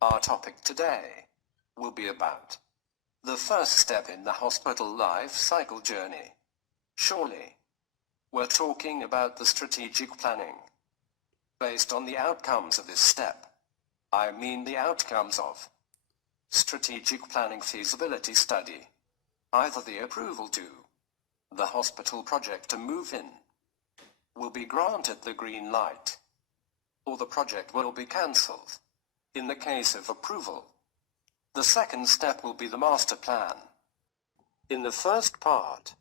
Our topic today will be about the first step in the hospital life cycle journey. Surely, we're talking about the strategic planning. Based on the outcomes of this step, I mean the outcomes of strategic planning feasibility study, either the approval to the hospital project to move in will be granted the green light, or the project will be cancelled in the case of approval. The second step will be the master plan. In the first part,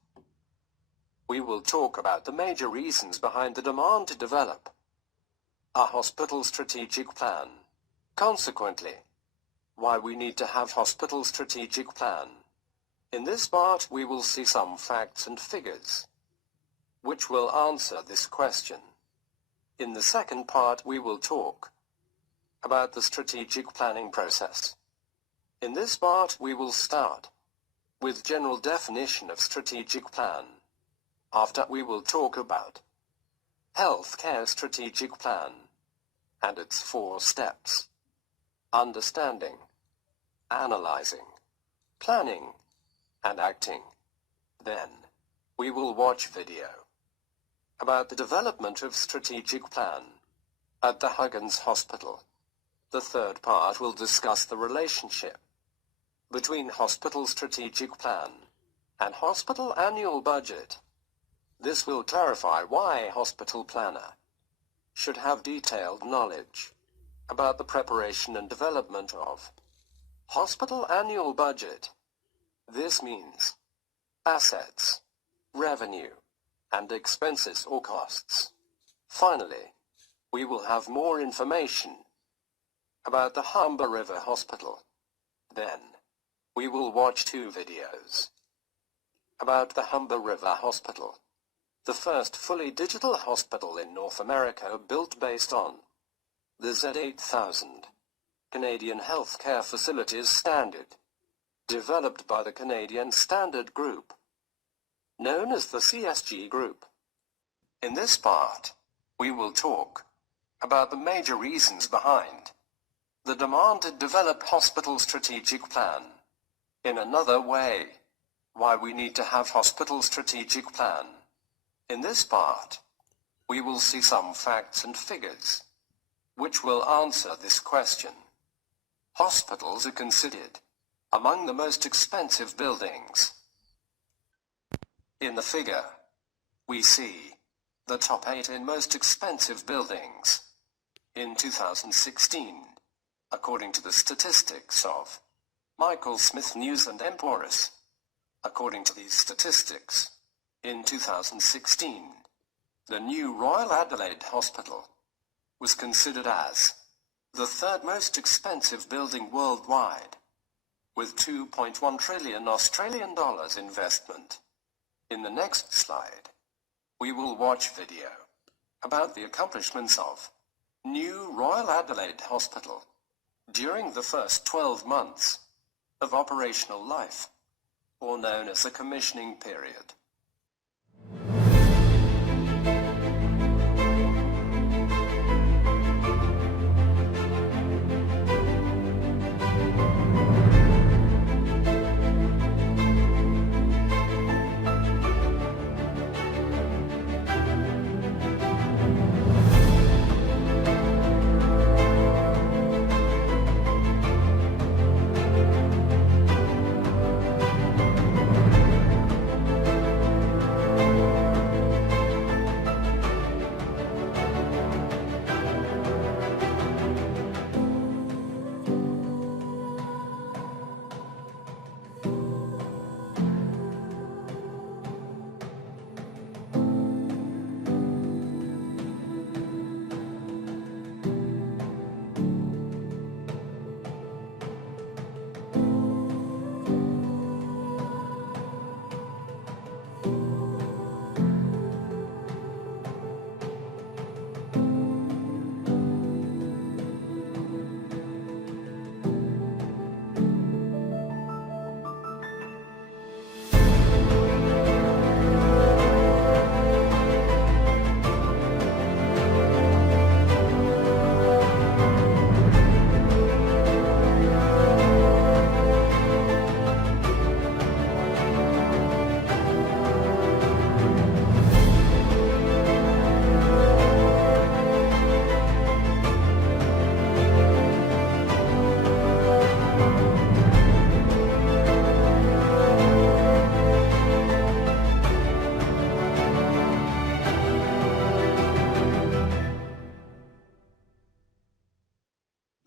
we will talk about the major reasons behind the demand to develop a hospital strategic plan. Consequently, why we need to have hospital strategic plan. In this part, we will see some facts and figures which will answer this question. In the second part, we will talk about the strategic planning process. In this part, we will start with general definition of strategic plan. After, we will talk about healthcare strategic plan and its 4 steps: understanding, analyzing, planning, and acting. Then, we will watch video about the development of strategic plan at the Huggins Hospital. The third part will discuss the relationship between hospital strategic plan and hospital annual budget. This will clarify why hospital planner should have detailed knowledge about the preparation and development of hospital annual budget. This means assets, revenue, and expenses or costs. Finally, we will have more information about the Humber River Hospital. Then, we will watch 2 videos about the Humber River Hospital, the first fully digital hospital in North America built based on the Z8000 Canadian Healthcare Facilities Standard, developed by the Canadian Standard Group, known as the CSG Group. In this part, we will talk about the major reasons behind the demand to develop hospital strategic plan. In another way, why we need to have hospital strategic plan. In this part, we will see some facts and figures which will answer this question. Hospitals are considered among the most expensive buildings. In the figure, we see the top 8 in most expensive buildings in 2016, according to the statistics of Michael Smith News and Emporis. According to these statistics, in 2016, the new Royal Adelaide Hospital was considered as the 3rd most expensive building worldwide, with 2.1 trillion Australian dollars investment. In the next slide, we will watch video about the accomplishments of new Royal Adelaide Hospital during the first 12 months of operational life, or known as the commissioning period.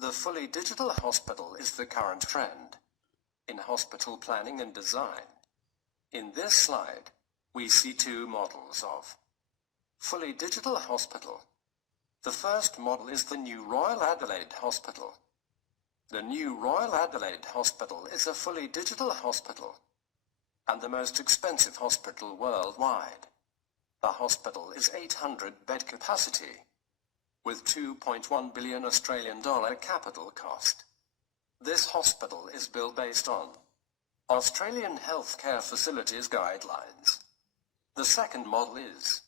The fully digital hospital is the current trend in hospital planning and design. In this slide, we see two models of fully digital hospital. The first model is the new Royal Adelaide Hospital. The new Royal Adelaide Hospital is a fully digital hospital and the most expensive hospital worldwide. The hospital is 800 bed capacity with 2.1 billion Australian dollar capital cost. This hospital is built based on Australian healthcare facilities guidelines. The second model is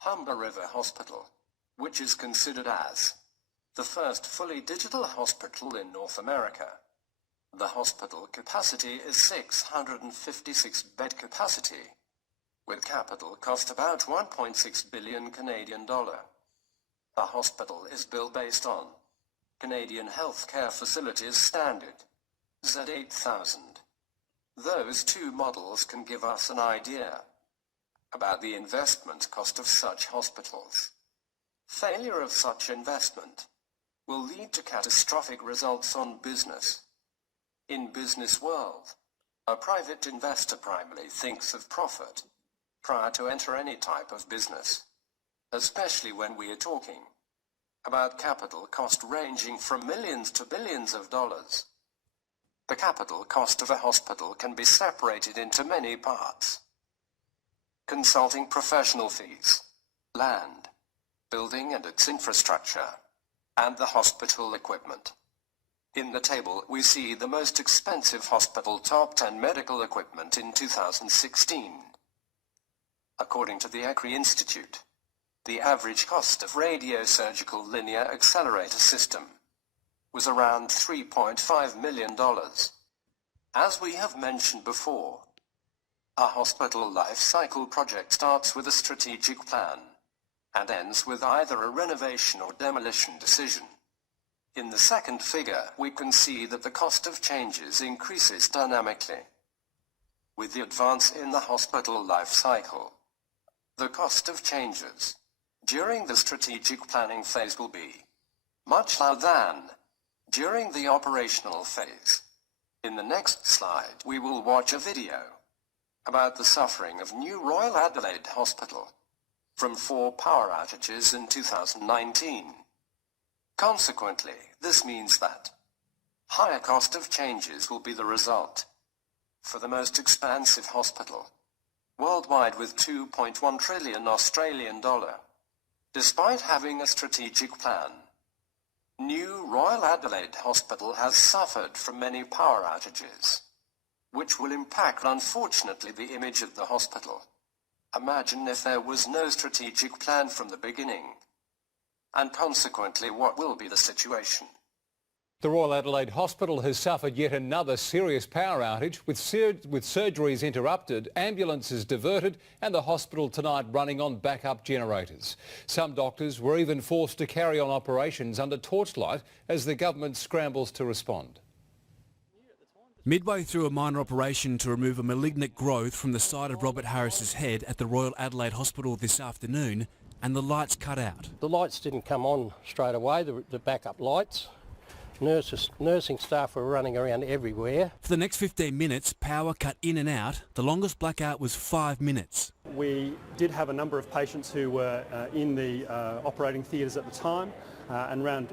Humber River Hospital, which is considered as the first fully digital hospital in North America. The hospital capacity is 656 bed capacity, with capital cost about 1.6 billion Canadian dollar. The hospital is built based on Canadian Healthcare Facilities Standard, Z8000. Those two models can give us an idea about the investment cost of such hospitals. Failure of such investment will lead to catastrophic results on business. In business world, a private investor primarily thinks of profit prior to enter any type of business, especially when we are talking about capital cost ranging from millions to billions of dollars. The capital cost of a hospital can be separated into many parts. Consulting professional fees, land, building and its infrastructure, and the hospital equipment. In the table we see the most expensive hospital top 10 medical equipment in 2016. According to the ECRI Institute, the average cost of radiosurgical linear accelerator system was around $3.5 million. As we have mentioned before, a hospital life cycle project starts with a strategic plan and ends with either a renovation or demolition decision. In the second figure, we can see that the cost of changes increases dynamically with the advance in the hospital life cycle. The cost of changes during the strategic planning phase will be much lower than during the operational phase. In the next slide, we will watch a video about the suffering of new Royal Adelaide Hospital from 4 power outages in 2019. Consequently, this means that higher cost of changes will be the result for the most expansive hospital worldwide with 2.1 trillion Australian dollar. Despite having a strategic plan, new Royal Adelaide Hospital has suffered from many power outages, which will impact unfortunately the image of the hospital. Imagine if there was no strategic plan from the beginning, and consequently what will be the situation. The Royal Adelaide Hospital has suffered yet another serious power outage with surgeries interrupted, ambulances diverted and the hospital tonight running on backup generators. Some doctors were even forced to carry on operations under torchlight as the government scrambles to respond. Midway through a minor operation to remove a malignant growth from the side of Robert Harris's head at the Royal Adelaide Hospital this afternoon, and the lights cut out. The lights didn't come on straight away, the backup lights. Nursing staff were running around everywhere. For the next 15 minutes, power cut in and out. The longest blackout was 5 minutes. We did have a number of patients who were in the operating theatres at the time, and around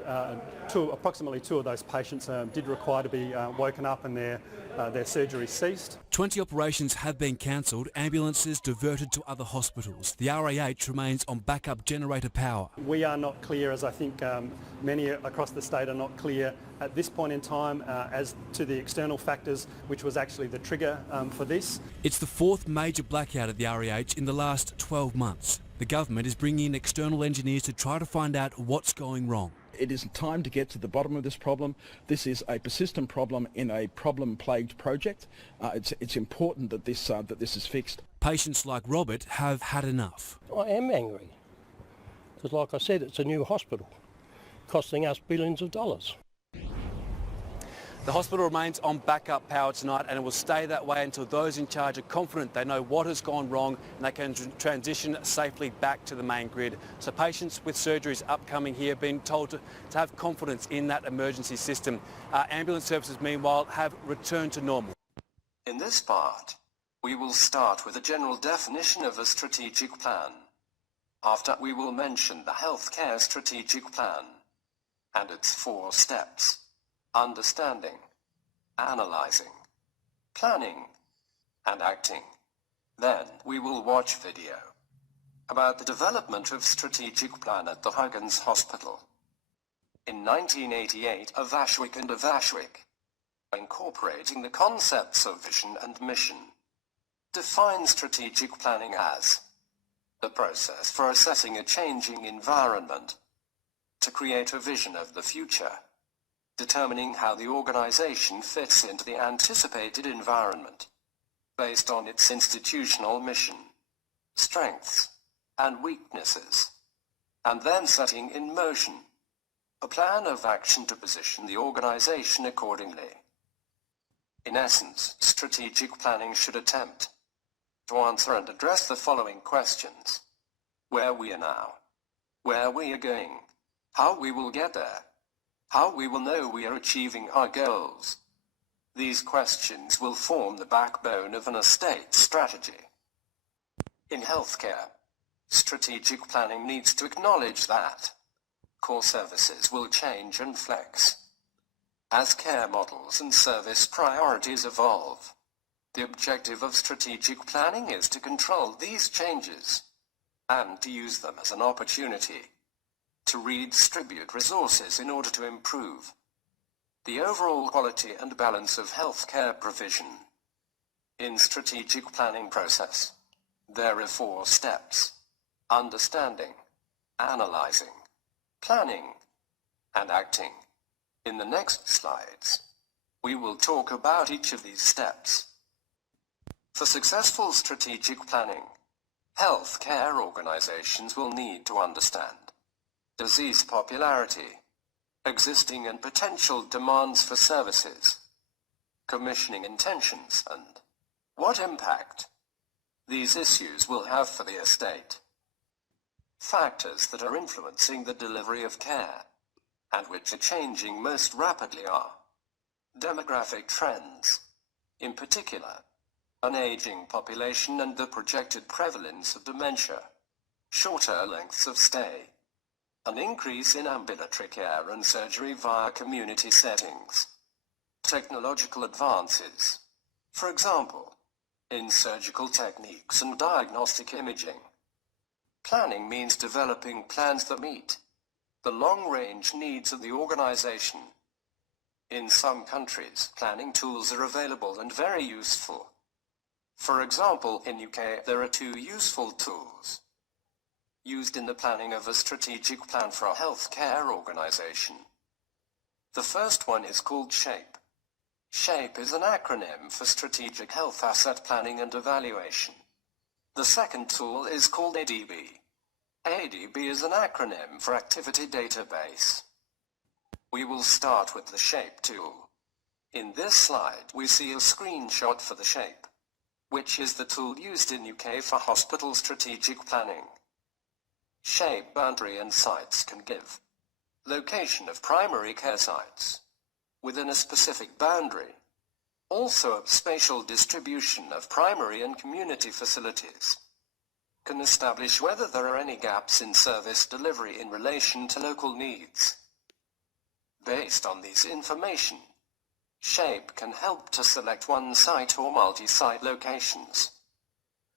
approximately 2 of those patients did require to be woken up and their surgery ceased. 20 operations have been cancelled, ambulances diverted to other hospitals. The RAH remains on backup generator power. We are not clear, as I think many across the state are not clear at this point in time as to the external factors which was actually the trigger for this. It's the 4th major blackout at the RAH in the last 12 months. The government is bringing in external engineers to try to find out what's going wrong. It is time to get to the bottom of this problem. This is a persistent problem in a problem-plagued project. It's important that this is fixed. Patients like Robert have had enough. I am angry because, like I said, it's a new hospital costing us billions of dollars. The hospital remains on backup power tonight, and it will stay that way until those in charge are confident they know what has gone wrong and they can transition safely back to the main grid. So patients with surgeries upcoming here have been told to have confidence in that emergency system. Ambulance services, meanwhile, have returned to normal. In this part, we will start with a general definition of a strategic plan. After, we will mention the healthcare strategic plan and its 4 steps: understanding, analyzing, planning, and acting. Then we will watch video about the development of strategic plan at the Huggins Hospital. In 1988, Avashwick and Avashwick, incorporating the concepts of vision and mission, define strategic planning as the process for assessing a changing environment to create a vision of the future, determining how the organization fits into the anticipated environment based on its institutional mission, strengths, and weaknesses, and then setting in motion a plan of action to position the organization accordingly. In essence, strategic planning should attempt to answer and address the following questions: where we are now, where we are going, how we will get there, how we will know we are achieving our goals. These questions will form the backbone of an estate strategy. In healthcare, strategic planning needs to acknowledge that core services will change and flex as care models and service priorities evolve. The objective of strategic planning is to control these changes and to use them as an opportunity to redistribute resources in order to improve the overall quality and balance of healthcare provision. In strategic planning process, there are 4 steps: understanding, analyzing, planning, and acting. In the next slides, we will talk about each of these steps. For successful strategic planning, healthcare organizations will need to understand disease popularity, existing and potential demands for services, commissioning intentions, and what impact these issues will have for the estate. Factors that are influencing the delivery of care, and which are changing most rapidly, are demographic trends, in particular, an aging population and the projected prevalence of dementia, shorter lengths of stay, an increase in ambulatory care and surgery via community settings, technological advances, for example, in surgical techniques and diagnostic imaging. Planning means developing plans that meet the long-range needs of the organization. In some countries, planning tools are available and very useful. For example, in UK, there are 2 useful tools used in the planning of a strategic plan for a healthcare organization. The first one is called SHAPE. SHAPE is an acronym for Strategic Health Asset Planning and Evaluation. The second tool is called ADB. ADB is an acronym for Activity Database. We will start with the SHAPE tool. In this slide, we see a screenshot for the SHAPE, which is the tool used in UK for hospital strategic planning. SHAPE boundary and sites can give location of primary care sites within a specific boundary, also a spatial distribution of primary and community facilities, can establish whether there are any gaps in service delivery in relation to local needs. Based on this information, SHAPE can help to select one site or multi-site locations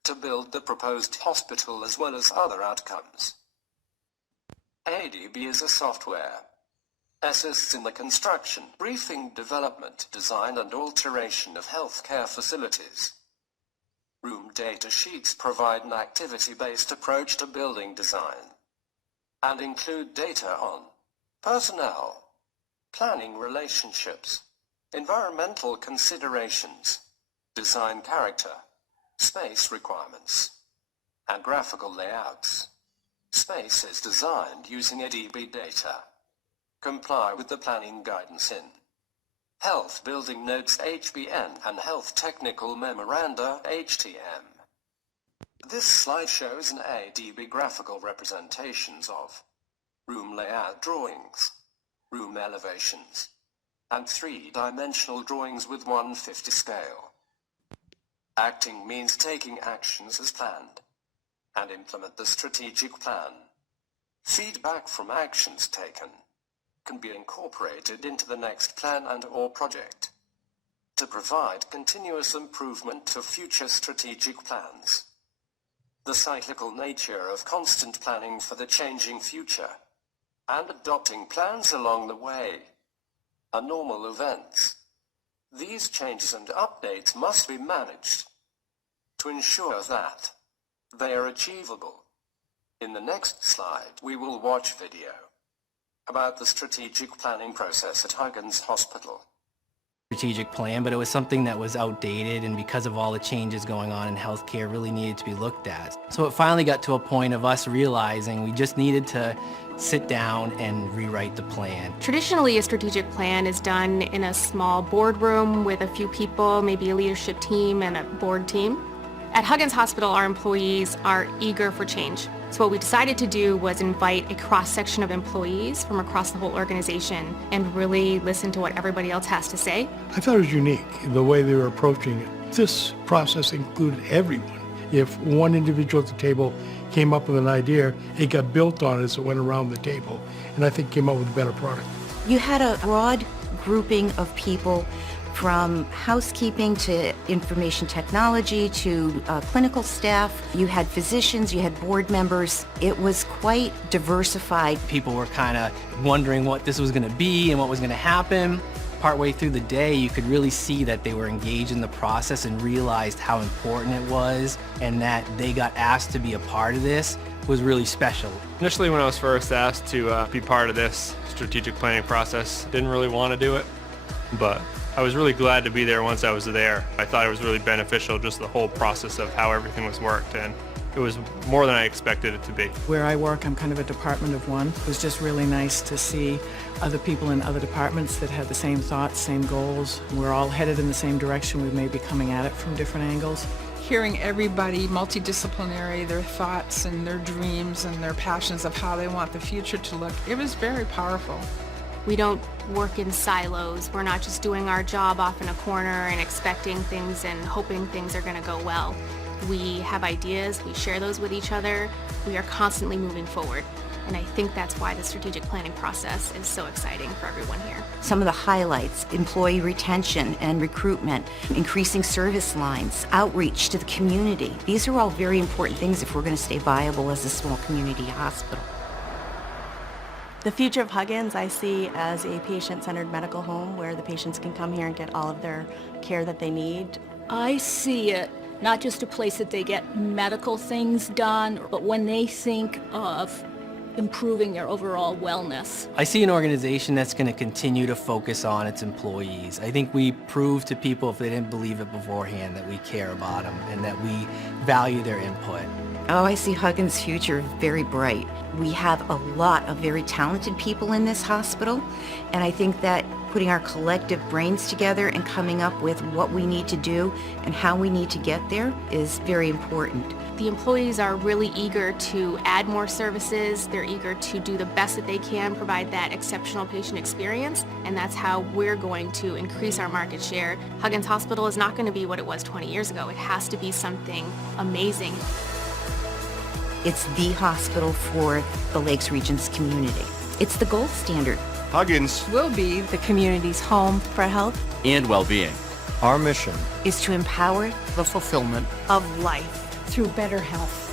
to build the proposed hospital as well as other outcomes. ADB is a software, assists in the construction, briefing, development, design and alteration of healthcare facilities. Room data sheets provide an activity-based approach to building design and include data on personnel, planning relationships, environmental considerations, design character, space requirements, and graphical layouts. Space is designed using ADB data. Comply with the planning guidance in Health Building Notes HBN and Health Technical Memoranda HTM. This slide shows an ADB graphical representations of room layout drawings, room elevations, and three-dimensional drawings with 1/50 scale. Acting means taking actions as planned, and implement the strategic plan. Feedback from actions taken can be incorporated into the next plan and/or project to provide continuous improvement to future strategic plans. The cyclical nature of constant planning for the changing future and adopting plans along the way are normal events. These changes and updates must be managed to ensure that they are achievable. In the next slide, we will watch video about the strategic planning process at Huggins Hospital. Strategic plan, but it was something that was outdated, and because of all the changes going on in healthcare, really needed to be looked at. So it finally got to a point of us realizing we just needed to sit down and rewrite the plan. Traditionally, a strategic plan is done in a small boardroom with a few people, maybe a leadership team and a board team. At Huggins Hospital, our employees are eager for change. So what we decided to do was invite a cross-section of employees from across the whole organization and really listen to what everybody else has to say. I thought it was unique, the way they were approaching it. This process included everyone. If one individual at the table came up with an idea, it got built on as it went around the table, and I think came up with a better product. You had a broad grouping of people, from housekeeping to information technology to clinical staff. You had physicians, you had board members. It was quite diversified. People were kind of wondering what this was going to be and what was going to happen. Partway through the day, you could really see that they were engaged in the process and realized how important it was, and that they got asked to be a part of this was really special. Initially, when I was first asked to be part of this strategic planning process, didn't really want to do it, but I was really glad to be there once I was there. I thought it was really beneficial, just the whole process of how everything was worked, and it was more than I expected it to be. Where I work, I'm kind of a department of one. It was just really nice to see other people in other departments that had the same thoughts, same goals. We're all headed in the same direction. We may be coming at it from different angles. Hearing everybody multidisciplinary, their thoughts and their dreams and their passions of how they want the future to look, it was very powerful. We don't work in silos. We're not just doing our job off in a corner and expecting things and hoping things are going to go well. We have ideas, we share those with each other, we are constantly moving forward. And I think that's why the strategic planning process is so exciting for everyone here. Some of the highlights: employee retention and recruitment, increasing service lines, outreach to the community. These are all very important things if we're going to stay viable as a small community hospital. The future of Huggins I see as a patient-centered medical home where the patients can come here and get all of their care that they need. I see it not just a place that they get medical things done, but when they think of improving their overall wellness. I see an organization that's going to continue to focus on its employees. I think we proved to people, if they didn't believe it beforehand, that we care about them and that we value their input. Oh, I see Huggins' future very bright. We have a lot of very talented people in this hospital, and I think that putting our collective brains together and coming up with what we need to do and how we need to get there is very important. The employees are really eager to add more services. They're eager to do the best that they can, provide that exceptional patient experience, and that's how we're going to increase our market share. Huggins Hospital is not going to be what it was 20 years ago. It has to be something amazing. It's the hospital for the Lakes Region's community. It's the gold standard. Huggins will be the community's home for health and well-being. Our mission is to empower the fulfillment of life through better health.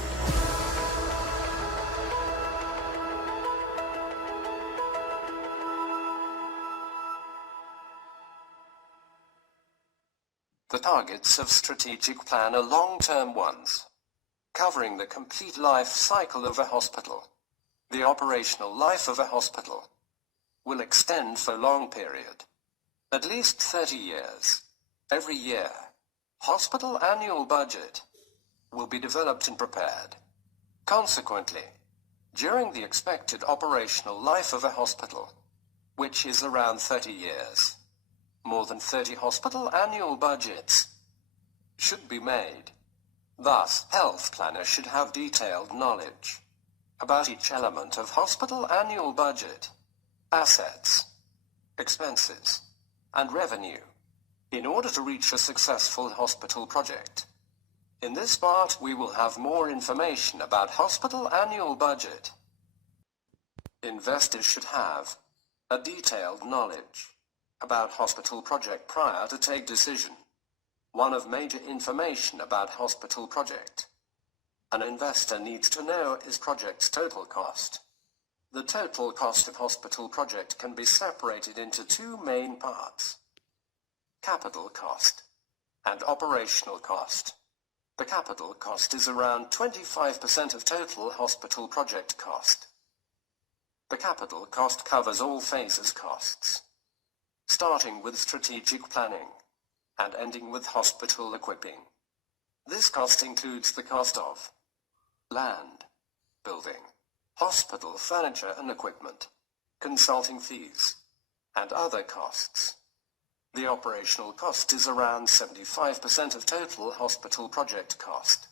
The targets of strategic plan are long-term ones, covering the complete life cycle of a hospital. The operational life of a hospital will extend for a long period, at least 30 years. Every year, hospital annual budget will be developed and prepared. Consequently, during the expected operational life of a hospital, which is around 30 years, more than 30 hospital annual budgets should be made. Thus, health planners should have detailed knowledge about each element of hospital annual budget, assets, expenses, and revenue, in order to reach a successful hospital project. In this part, we will have more information about hospital annual budget. Investors should have a detailed knowledge about hospital project prior to take decision. One of major information about hospital project an investor needs to know is project's total cost. The total cost of hospital project can be separated into two main parts: capital cost and operational cost. The capital cost is around 25% of total hospital project cost. The capital cost covers all phases costs, starting with strategic planning and ending with hospital equipping. This cost includes the cost of land, building, hospital furniture and equipment, consulting fees, and other costs. The operational cost is around 75% of total hospital project cost.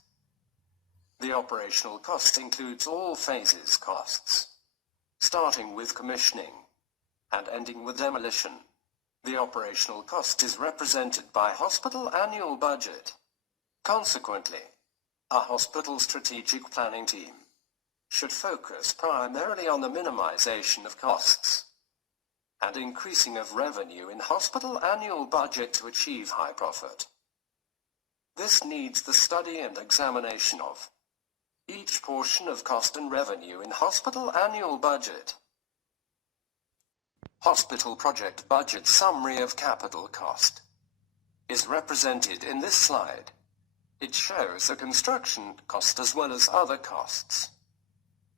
The operational cost includes all phases costs, starting with commissioning and ending with demolition. The operational cost is represented by hospital annual budget. Consequently, a hospital strategic planning team should focus primarily on the minimization of costs and increasing of revenue in hospital annual budget to achieve high profit. This needs the study and examination of each portion of cost and revenue in hospital annual budget. Hospital project budget summary of capital cost is represented in this slide. It shows the construction cost as well as other costs.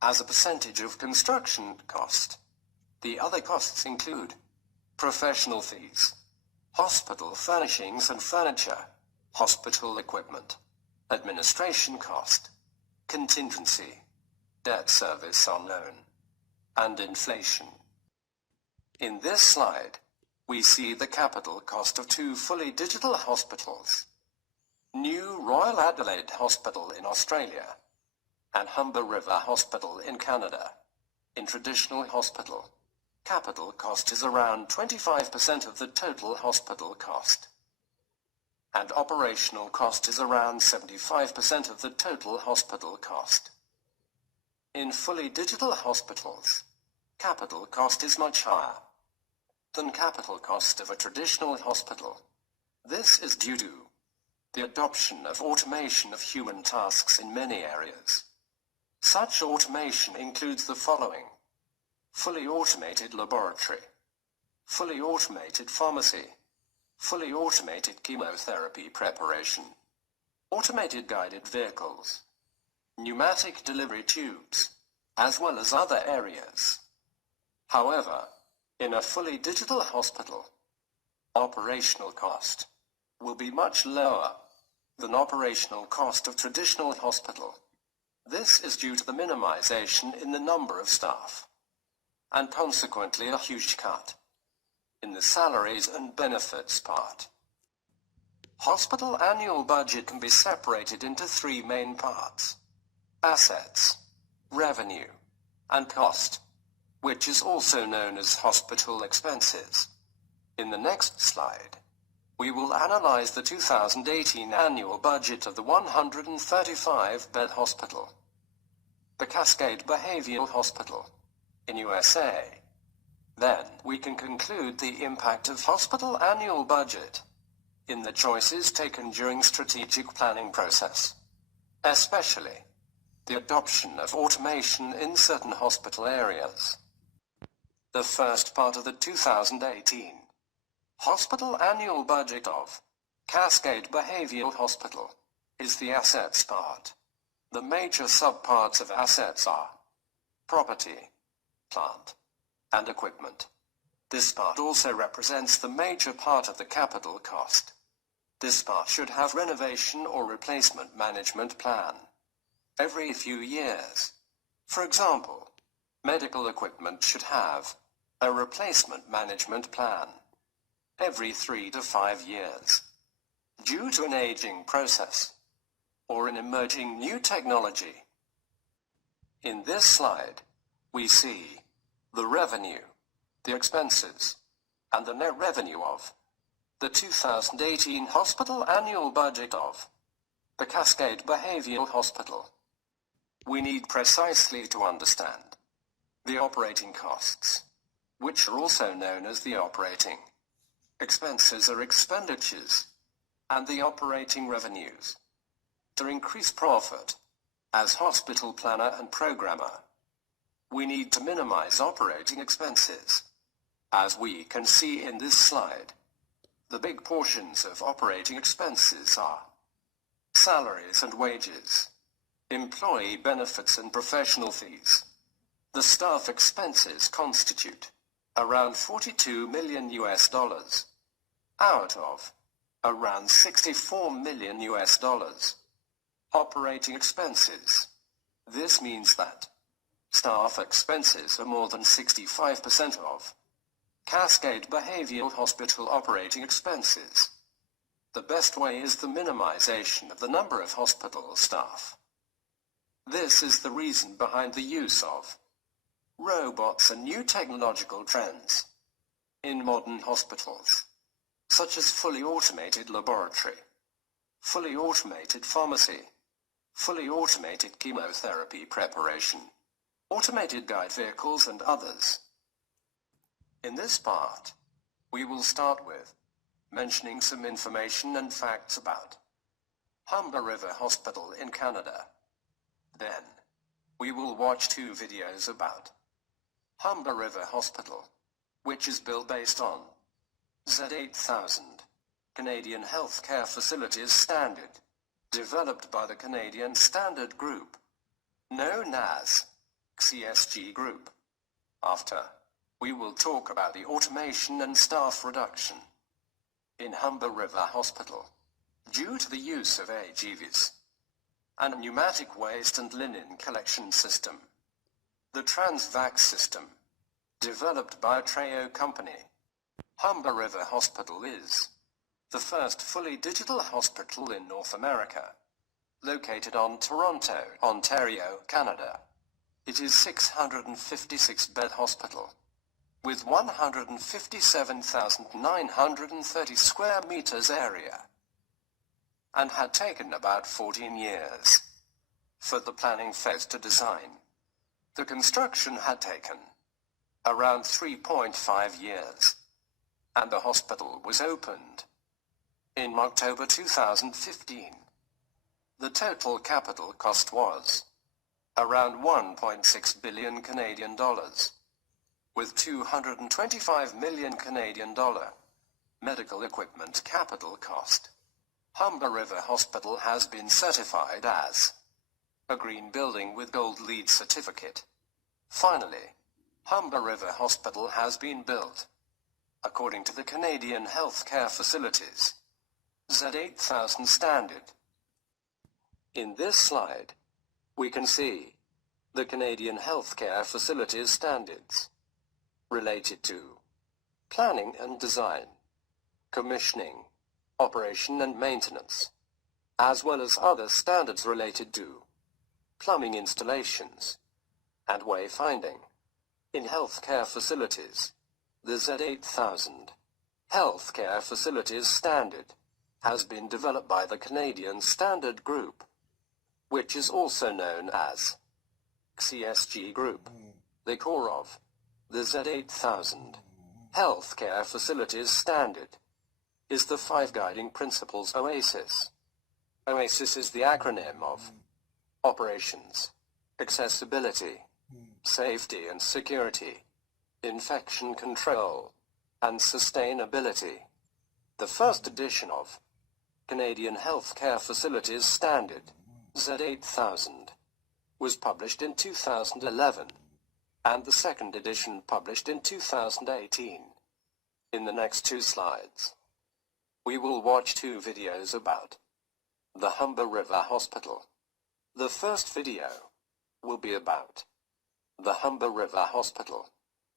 As a percentage of construction cost, the other costs include professional fees, hospital furnishings and furniture, hospital equipment, administration cost, contingency, debt service on loan, and inflation. In this slide, we see the capital cost of two fully digital hospitals: New Royal Adelaide Hospital in Australia and Humber River Hospital in Canada. In traditional hospital, capital cost is around 25% of the total hospital cost, and operational cost is around 75% of the total hospital cost. In fully digital hospitals, capital cost is much higher than capital cost of a traditional hospital. This is due to the adoption of automation of human tasks in many areas. Such automation includes the following: fully automated laboratory, fully automated pharmacy, fully automated chemotherapy preparation, automated guided vehicles, pneumatic delivery tubes, as well as other areas. However, in a fully digital hospital, operational cost will be much lower than operational cost of traditional hospital. This is due to the minimization in the number of staff, and consequently a huge cut in the salaries and benefits part. Hospital annual budget can be separated into three main parts: assets, revenue, and cost, which is also known as hospital expenses. In the next slide, we will analyze the 2018 annual budget of the 135-bed hospital, the Cascade Behavioral Hospital in USA. Then we can conclude the impact of hospital annual budget in the choices taken during strategic planning process, especially the adoption of automation in certain hospital areas. The first part of the 2018 hospital annual budget of Cascade Behavioral Hospital is the assets part. The major subparts of assets are property, plant, and equipment. This part also represents the major part of the capital cost. This part should have renovation or replacement management plan every few years. For example, medical equipment should have a replacement management plan every 3 to 5 years, due to an aging process or an emerging new technology. In this slide, we see the revenue, the expenses, and the net revenue of the 2018 hospital annual budget of the Cascade Behavioral Hospital. We need precisely to understand the operating costs, which are also known as the operating expenses or expenditures, and the operating revenues. To increase profit, as hospital planner and programmer, we need to minimize operating expenses. As we can see in this slide, the big portions of operating expenses are salaries and wages, employee benefits and professional fees. The staff expenses constitute around $42 million out of around $64 million. Operating expenses. This means that staff expenses are more than 65% of Cascade Behavioral Hospital operating expenses. The best way is the minimization of the number of hospital staff. This is the reason behind the use of robots and new technological trends in modern hospitals, such as fully automated laboratory, fully automated pharmacy, fully automated chemotherapy preparation, automated guide vehicles and others. In this part, we will start with mentioning some information and facts about Humber River Hospital in Canada. Then, we will watch 2 videos about Humber River Hospital, which is built based on Z8000 Canadian Healthcare Facilities Standard, developed by the Canadian Standard Group, known as CSG Group. After, we will talk about the automation and staff reduction in Humber River Hospital, due to the use of AGVs and a pneumatic waste and linen collection system. The TransVac system, developed by a Treo company. Humber River Hospital is the first fully digital hospital in North America, located on Toronto, Ontario, Canada. It is 656-bed hospital with 157,930 square meters area, and had taken about 14 years for the planning phase to design. The construction had taken around 3.5 years, and the hospital was opened in October 2015. The total capital cost was around 1.6 billion Canadian dollars, with 225 million Canadian dollar medical equipment capital cost. Humber River Hospital has been certified as a green building with gold LEED certificate. Finally, Humber River Hospital has been built according to the Canadian Healthcare Facilities Z8000 standard. In this slide, we can see the Canadian Healthcare Facilities standards related to planning and design, commissioning, operation and maintenance, as well as other standards related to plumbing installations and wayfinding in healthcare facilities. The Z8000 Healthcare Facilities Standard has been developed by the Canadian Standard Group, which is also known as CSG Group. The core of the Z8000 Healthcare Facilities Standard is the 5 guiding principles OASIS. OASIS is the acronym of Operations, Accessibility, Safety and Security, Infection Control, and Sustainability. The first edition of Canadian Healthcare Facilities Standard, Z8000, was published in 2011, and the second edition published in 2018. In the next 2 slides, we will watch 2 videos about the Humber River Hospital. The first video will be about the Humber River Hospital,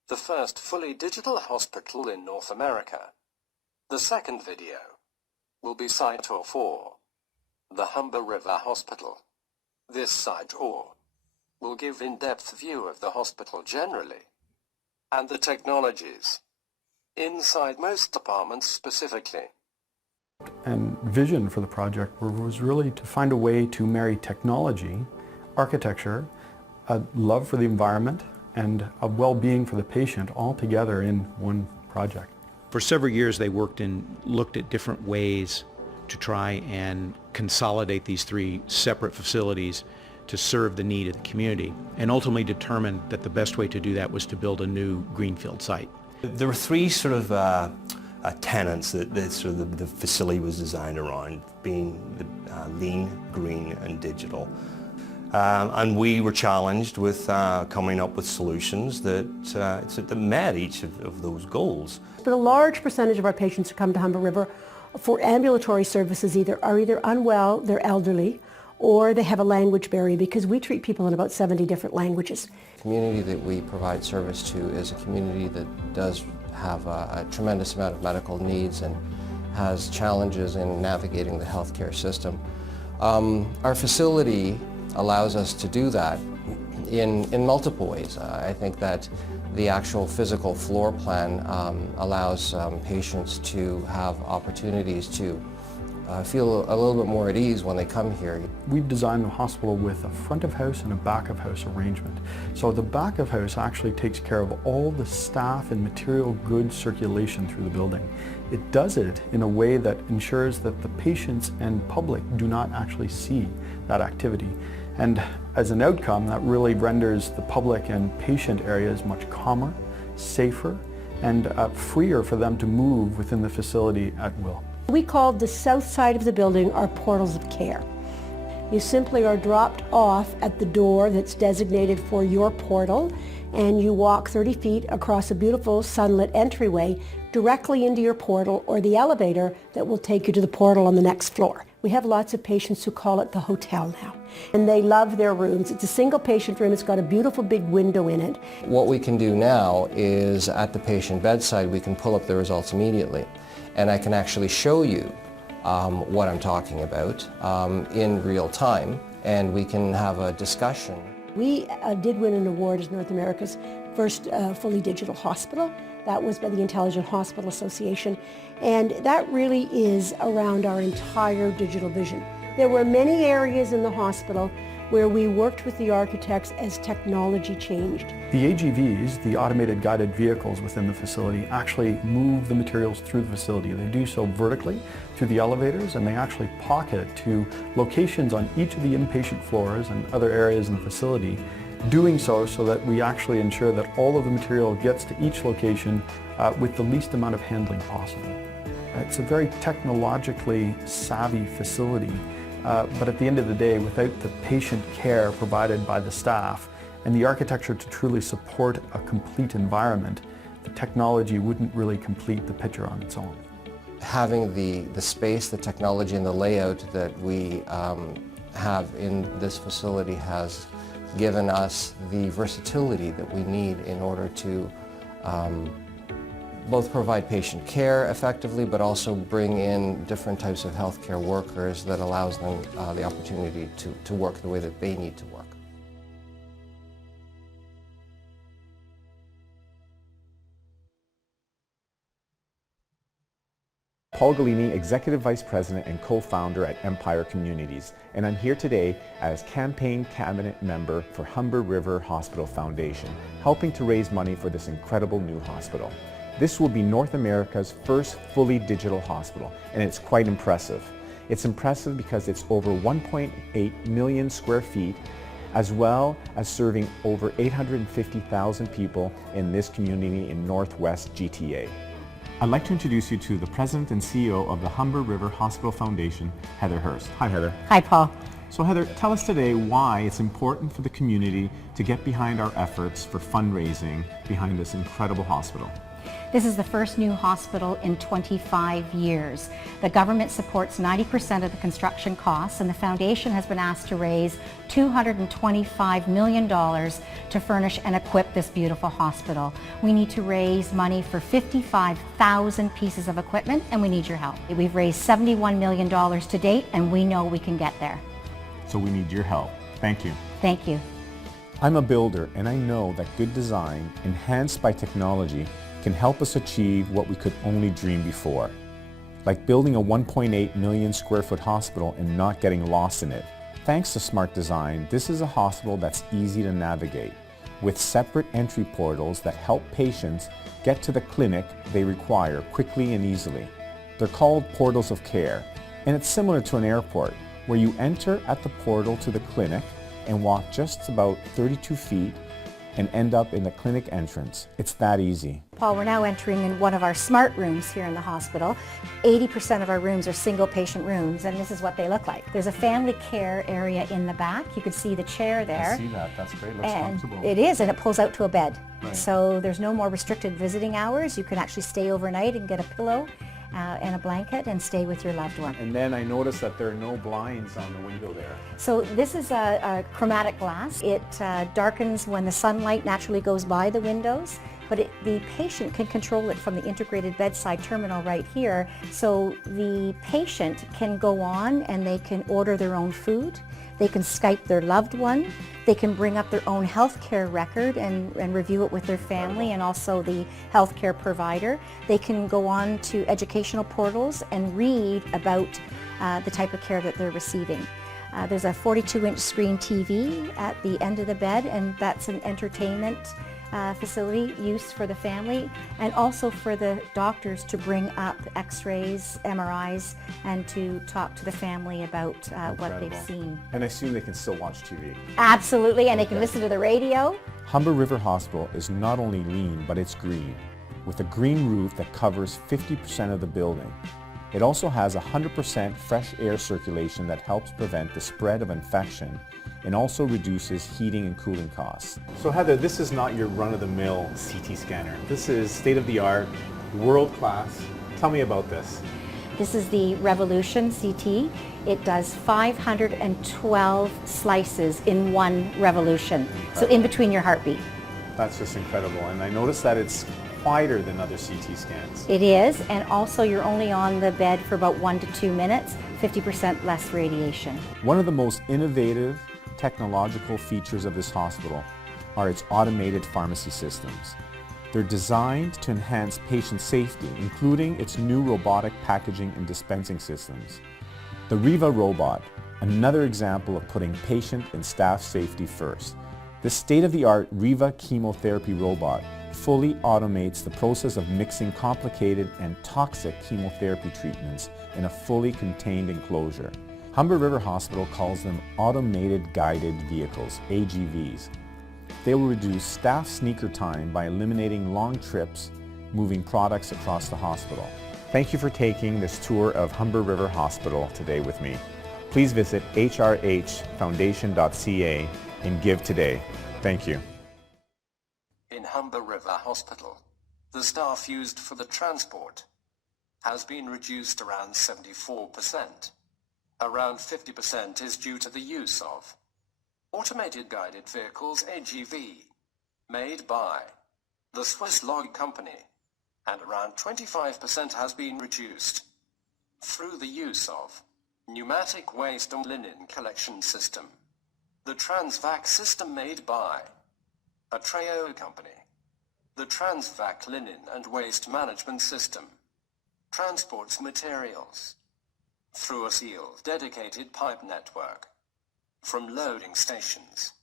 the first fully digital hospital in North America, The second video will be site tour for the Humber River Hospital. This site tour will give in-depth view of the hospital generally and the technologies inside most departments specifically. And vision for the project was really to find a way to marry technology, architecture, a love for the environment, and a well-being for the patient all together in one project. For several years they looked at different ways to try and consolidate these three separate facilities to serve the need of the community, and ultimately determined that the best way to do that was to build a new greenfield site. There were three sort of tenets that the facility was designed around, being lean, green and digital. And we were challenged with coming up with solutions that met each of those goals. But a large percentage of our patients who come to Humber River for ambulatory services are either unwell, they're elderly, or they have a language barrier, because we treat people in about 70 different languages. The community that we provide service to is a community that does have a tremendous amount of medical needs and has challenges in navigating the healthcare system. Our facility allows us to do that in multiple ways. I think that the actual physical floor plan allows patients to have opportunities to feel a little bit more at ease when they come here. We've designed the hospital with a front of house and a back of house arrangement. So the back of house actually takes care of all the staff and material goods circulation through the building. It does it in a way that ensures that the patients and public do not actually see that activity. And as an outcome, that really renders the public and patient areas much calmer, safer, and freer for them to move within the facility at will. We called the south side of the building our portals of care. You simply are dropped off at the door that's designated for your portal, and you walk 30 feet across a beautiful sunlit entryway directly into your portal or the elevator that will take you to the portal on the next floor. We have lots of patients who call it the hotel now, and they love their rooms. It's a single patient room. It's got a beautiful big window in it. What we can do now is at the patient bedside we can pull up the results immediately, and I can actually show you what I'm talking about in real time, and we can have a discussion. We did win an award as North America's first fully digital hospital. That was by the Intelligent Hospital Association, and that really is around our entire digital vision. There were many areas in the hospital where we worked with the architects as technology changed. The AGVs, the automated guided vehicles within the facility, actually move the materials through the facility. They do so vertically through the elevators, and they actually pocket to locations on each of the inpatient floors and other areas in the facility, doing so that we actually ensure that all of the material gets to each location with the least amount of handling possible. It's a very technologically savvy facility. But at the end of the day, without the patient care provided by the staff and the architecture to truly support a complete environment, the technology wouldn't really complete the picture on its own. Having the space, the technology and the layout that we have in this facility has given us the versatility that we need in order to both provide patient care effectively, but also bring in different types of healthcare workers that allows them the opportunity to work the way that they need to work. Paul Galini, Executive Vice President and co-founder at Empire Communities, and I'm here today as Campaign Cabinet Member for Humber River Hospital Foundation, helping to raise money for this incredible new hospital. This will be North America's first fully digital hospital, and it's quite impressive. It's impressive because it's over 1.8 million square feet, as well as serving over 850,000 people in this community in Northwest GTA. I'd like to introduce you to the President and CEO of the Humber River Hospital Foundation, Heather Hurst. Hi, Heather. Hi, Paul. So Heather, tell us today why it's important for the community to get behind our efforts for fundraising behind this incredible hospital. This is the first new hospital in 25 years. The government supports 90% of the construction costs, and the foundation has been asked to raise $225 million to furnish and equip this beautiful hospital. We need to raise money for 55,000 pieces of equipment, and we need your help. We've raised $71 million to date, and we know we can get there. So we need your help. Thank you. Thank you. I'm a builder, and I know that good design, enhanced by technology, can help us achieve what we could only dream before. Like building a 1.8 million square foot hospital and not getting lost in it. Thanks to smart design, this is a hospital that's easy to navigate, with separate entry portals that help patients get to the clinic they require quickly and easily. They're called portals of care, and it's similar to an airport, where you enter at the portal to the clinic and walk just about 32 feet and end up in the clinic entrance. It's that easy. Paul, we're now entering in one of our smart rooms here in the hospital. 80% of our rooms are single patient rooms, and this is what they look like. There's a family care area in the back. You can see the chair there. I see that. That's great. Looks and comfortable. it is, and it pulls out to a bed. Right. So there's no more restricted visiting hours. You can actually stay overnight and get a pillow and a blanket and stay with your loved one. And then I noticed that there are no blinds on the window there. So this is a chromatic glass. It darkens when the sunlight naturally goes by the windows, but the patient can control it from the integrated bedside terminal right here. So the patient can go on and they can order their own food. They can Skype their loved one. They can bring up their own healthcare record and review it with their family and also the healthcare provider. They can go on to educational portals and read about the type of care that they're receiving. There's a 42-inch screen TV at the end of the bed, and that's an entertainment facility used for the family and also for the doctors to bring up x-rays, MRIs, and to talk to the family about what they've seen. And I assume they can still watch TV. Absolutely, and they can listen to the radio. Humber River Hospital is not only lean, but it's green, with a green roof that covers 50% of the building. It also has 100% fresh air circulation that helps prevent the spread of infection and also reduces heating and cooling costs. So Heather, this is not your run-of-the-mill CT scanner. This is state-of-the-art, world-class. Tell me about this. This is the Revolution CT. It does 512 slices in one revolution, so in between your heartbeat. That's just incredible, and I noticed that it's quieter than other CT scans. It is, and also you're only on the bed for about 1 to 2 minutes, 50% less radiation. One of the most innovative technological features of this hospital are its automated pharmacy systems. They're designed to enhance patient safety, including its new robotic packaging and dispensing systems. The Riva robot, another example of putting patient and staff safety first. This state-of-the-art Riva chemotherapy robot fully automates the process of mixing complicated and toxic chemotherapy treatments in a fully contained enclosure. Humber River Hospital calls them Automated Guided Vehicles, AGVs. They will reduce staff sneaker time by eliminating long trips, moving products across the hospital. Thank you for taking this tour of Humber River Hospital today with me. Please visit hrhfoundation.ca and give today. Thank you. In Humber River Hospital, the staff used for the transport has been reduced around 74%. Around 50% is due to the use of automated guided vehicles AGV, made by the Swiss Log Company, and around 25% has been reduced through the use of pneumatic waste and linen collection system. The TransVac system made by a Treo company. The TransVac linen and waste management system transports materials through a sealed dedicated pipe network from loading stations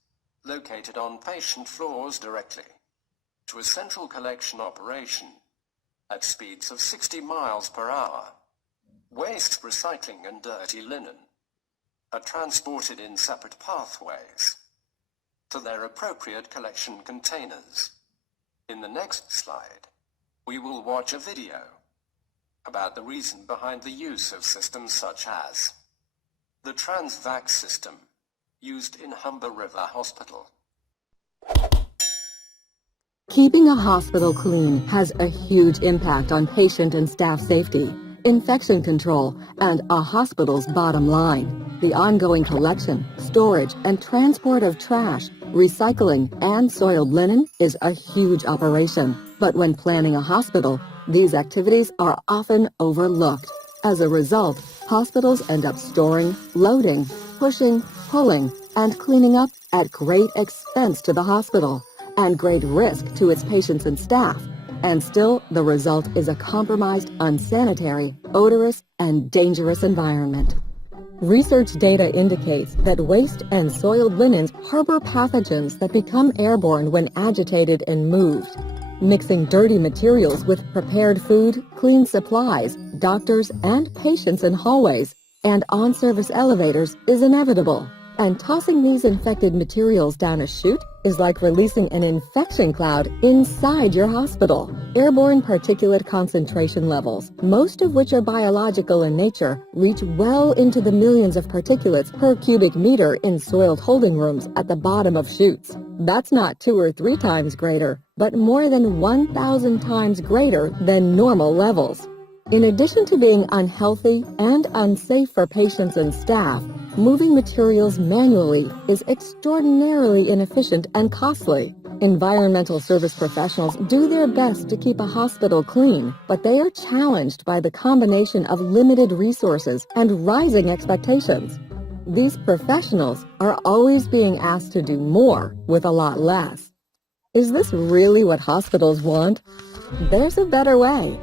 located on patient floors directly to a central collection operation at speeds of 60 miles per hour. Waste recycling and dirty linen are transported in separate pathways to their appropriate collection containers. In the next slide, we will watch a video about the reason behind the use of systems such as the TransVac system used in Humber River Hospital. Keeping a hospital clean has a huge impact on patient and staff safety, infection control, and a hospital's bottom line. The ongoing collection, storage, and transport of trash, recycling, and soiled linen is a huge operation. But when planning a hospital, these activities are often overlooked. As a result, hospitals end up storing, loading, pushing, pulling, and cleaning up at great expense to the hospital and great risk to its patients and staff. And still, the result is a compromised, unsanitary, odorous, and dangerous environment. Research data indicates that waste and soiled linens harbor pathogens that become airborne when agitated and moved. Mixing dirty materials with prepared food, clean supplies, doctors, and patients in hallways and on-service elevators is inevitable. And tossing these infected materials down a chute is like releasing an infection cloud inside your hospital. Airborne particulate concentration levels, most of which are biological in nature, reach well into the millions of particulates per cubic meter in soiled holding rooms at the bottom of chutes. That's not 2 or 3 times greater, but more than 1,000 times greater than normal levels. In addition to being unhealthy and unsafe for patients and staff, moving materials manually is extraordinarily inefficient and costly. Environmental service professionals do their best to keep a hospital clean, but they are challenged by the combination of limited resources and rising expectations. These professionals are always being asked to do more with a lot less. Is this really what hospitals want? There's a better way.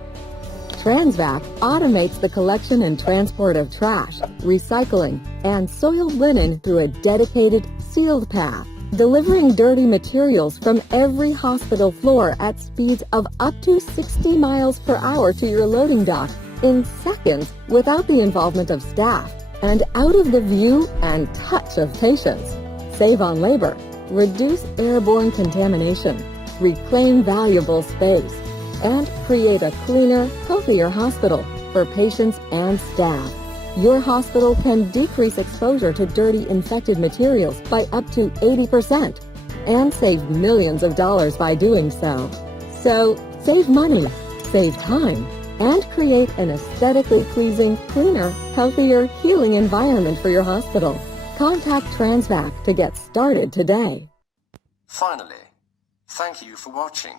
TransVac automates the collection and transport of trash, recycling, and soiled linen through a dedicated, sealed path, delivering dirty materials from every hospital floor at speeds of up to 60 miles per hour to your loading dock in seconds without the involvement of staff and out of the view and touch of patients. Save on labor, reduce airborne contamination, reclaim valuable space, and create a cleaner, healthier hospital for patients and staff. Your hospital can decrease exposure to dirty, infected materials by up to 80% and save millions of dollars by doing so. So, save money, save time, and create an aesthetically pleasing, cleaner, healthier, healing environment for your hospital. Contact TransVac to get started today. Finally, thank you for watching.